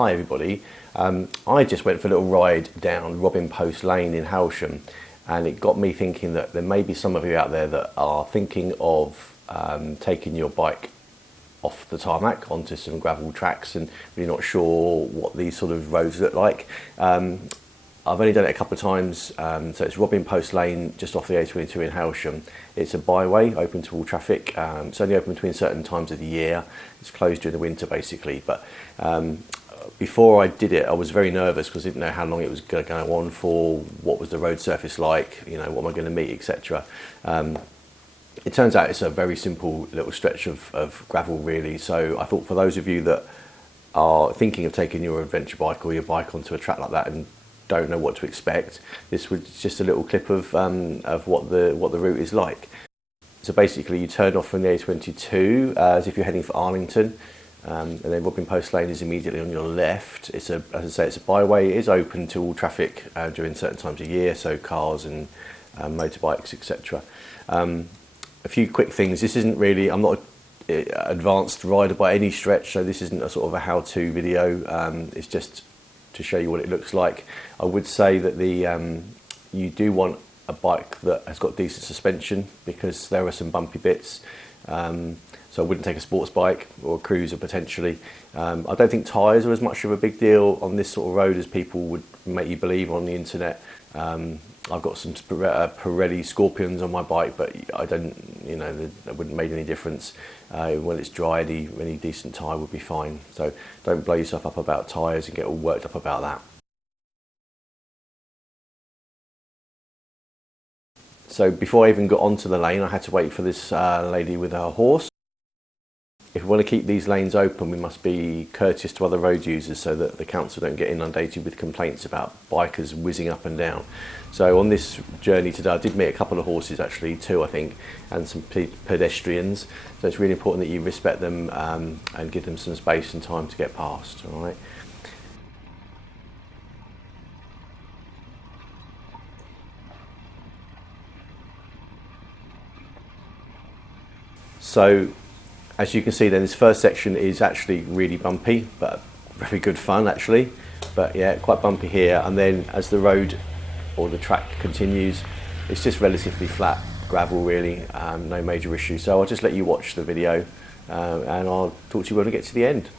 hi everybody. I just went for a little ride down Robin Post Lane in Hailsham, and it got me thinking that there may be some of you out there that are thinking of taking your bike off the tarmac onto some gravel tracks and really not sure what these sort of roads look like. I've only done it a couple of times, so it's Robin Post Lane just off the A22 in Hailsham. It's a byway, open to all traffic. It's only open between certain times of the year. It's closed during the winter basically, but before I did it I was very nervous because I didn't know how long it was going to go on for, what was the road surface like, you know, what am I going to meet, etc. It turns out it's a very simple little stretch of gravel really, so I thought for those of you that are thinking of taking your adventure bike or your bike onto a track like that and don't know what to expect, this was just a little clip of what the route is like. So basically you turn off from the A22 as if you're heading for Arlington, and then Robin Post Lane is immediately on your left. It's a, as I say, it's a byway. It is open to all traffic during certain times of year, so cars and motorbikes, etc. A few quick things. This isn't really, I'm not an advanced rider by any stretch, so this isn't a sort of a how-to video. It's just to show you what it looks like. I would say that you do want a bike that has got decent suspension because there are some bumpy bits. So I wouldn't take a sports bike or a cruiser potentially. I don't think tyres are as much of a big deal on this sort of road as people would make you believe on the internet. I've got some Pirelli Scorpions on my bike, but I don't, you know, that wouldn't make any difference. When it's dry, any decent tyre would be fine. So don't blow yourself up about tyres and get all worked up about that. So before I even got onto the lane, I had to wait for this lady with her horse. If we want to keep these lanes open, we must be courteous to other road users so that the council don't get inundated with complaints about bikers whizzing up and down. So on this journey today, I did meet a couple of horses, actually, two I think, and some pedestrians. So it's really important that you respect them and give them some space and time to get past, all right? So, as you can see then, this first section is actually really bumpy, but very good fun actually. But yeah, quite bumpy here, and then as the road or the track continues, it's just relatively flat gravel really, no major issue. So I'll just let you watch the video and I'll talk to you when we get to the end.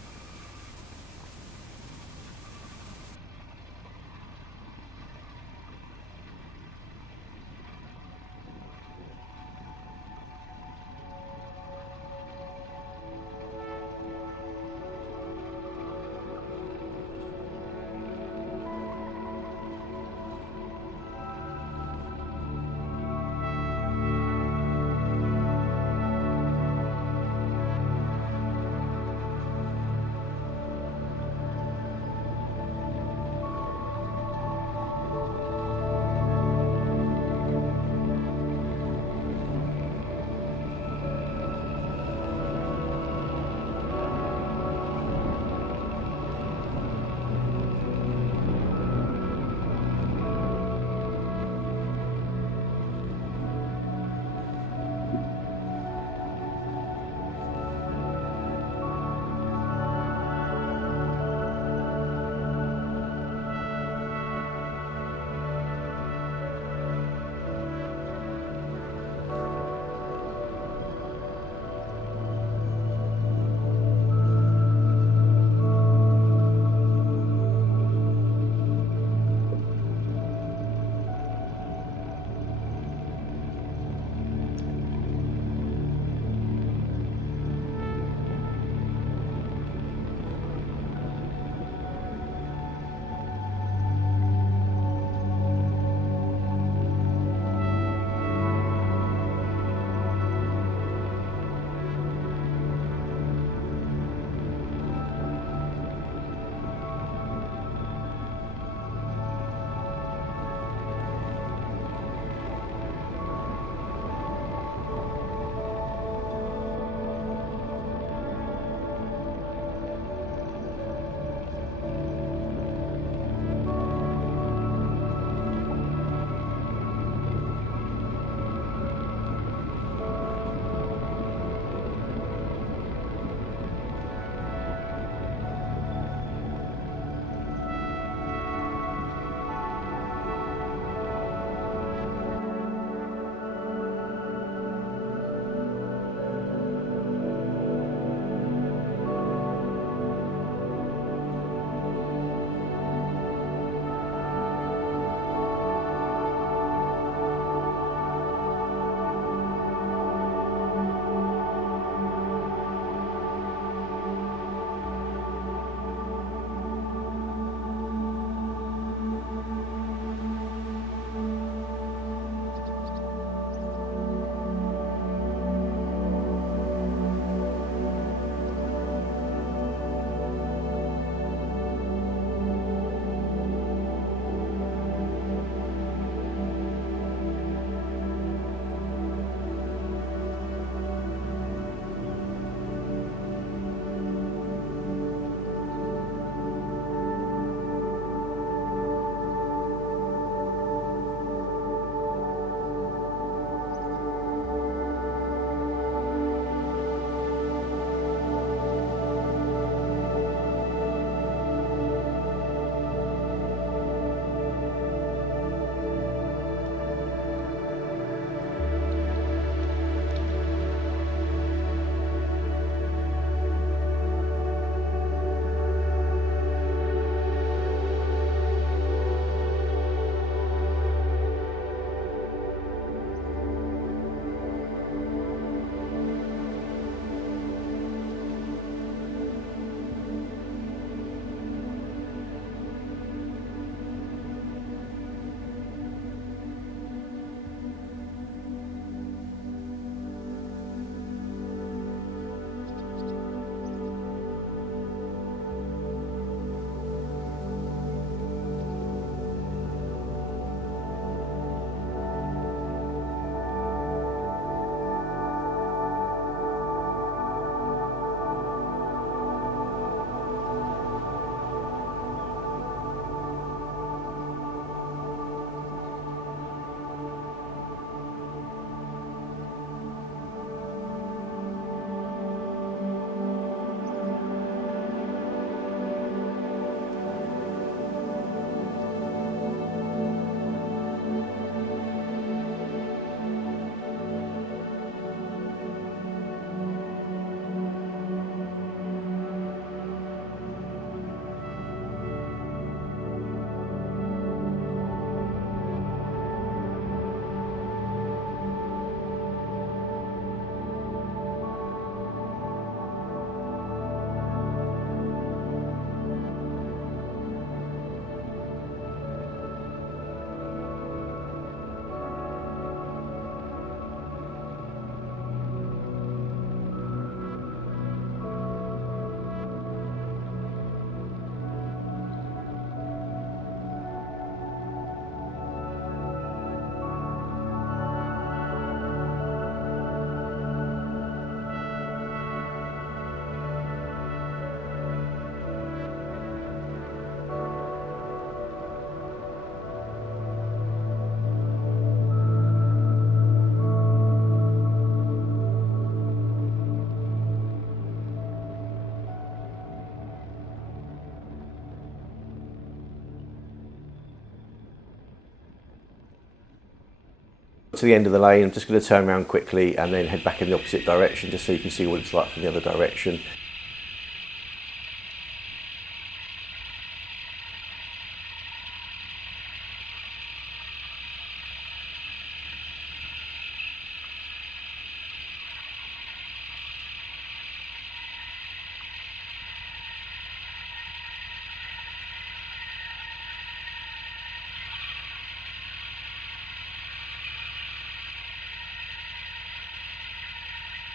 to the end of the lane. I'm just going to turn around quickly and then head back in the opposite direction just so you can see what it's like from the other direction.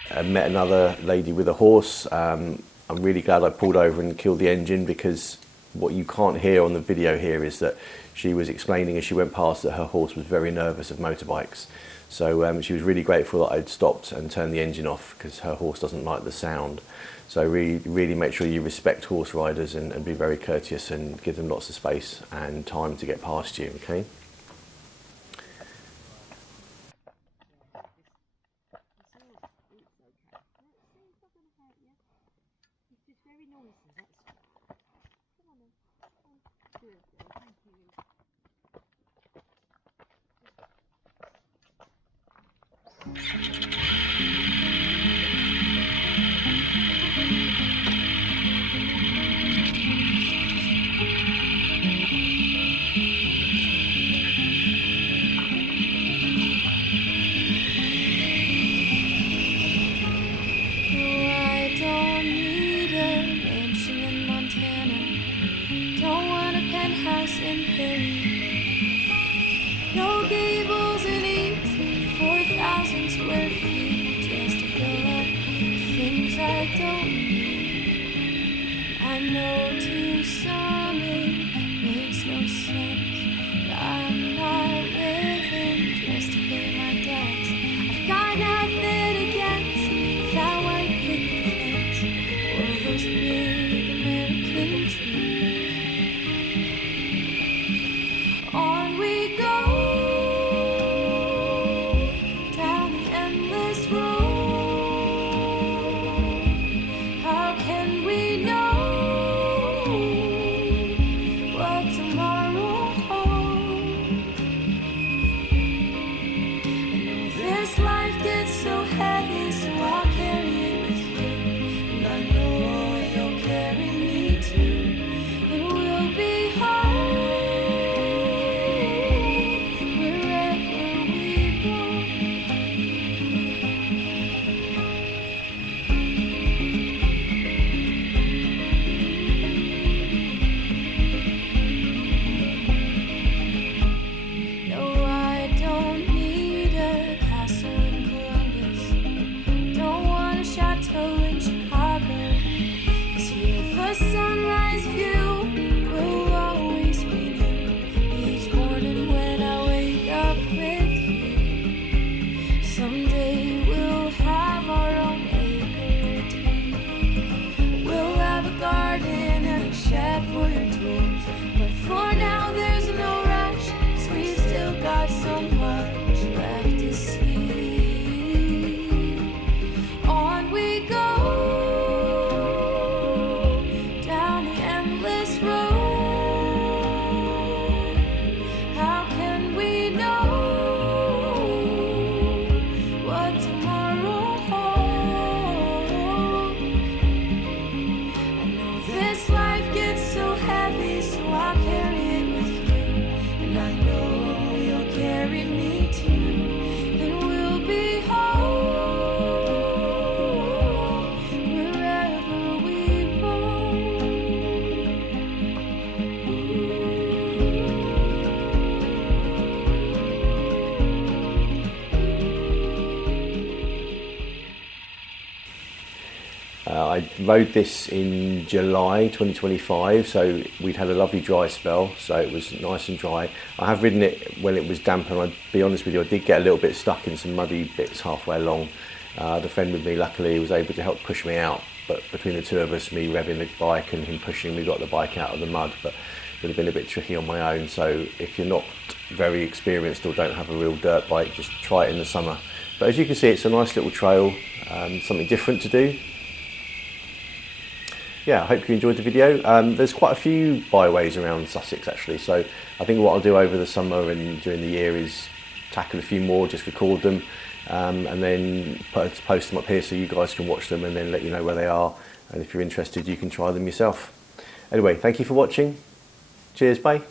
I met another lady with a horse. I'm really glad I pulled over and killed the engine, because what you can't hear on the video here is that she was explaining as she went past that her horse was very nervous of motorbikes. So she was really grateful that I'd stopped and turned the engine off, because her horse doesn't like the sound. So really make sure you respect horse riders and be very courteous and give them lots of space and time to get past you, okay? No gables in east, 4,000 square feet, just to fill up things I don't need. I know to some it makes no sense, but I'm not living just to pay my debts. I've got nothing against that white picket fence or those big American trees. On we go. I rode this in July 2025, so we'd had a lovely dry spell, so it was nice and dry. I have ridden it when it was damp, and I'll be honest with you, I did get a little bit stuck in some muddy bits halfway along. The friend with me luckily was able to help push me out, but between the two of us, me revving the bike and him pushing, we got the bike out of the mud, but it would have been a bit tricky on my own. So if you're not very experienced or don't have a real dirt bike, just try it in the summer. But as you can see, it's a nice little trail, something different to do. Yeah, I hope you enjoyed the video. There's quite a few byways around Sussex actually, so I think what I'll do over the summer and during the year is tackle a few more, just record them, and then post them up here so you guys can watch them and then let you know where they are. And if you're interested, you can try them yourself. Anyway, thank you for watching. Cheers, bye.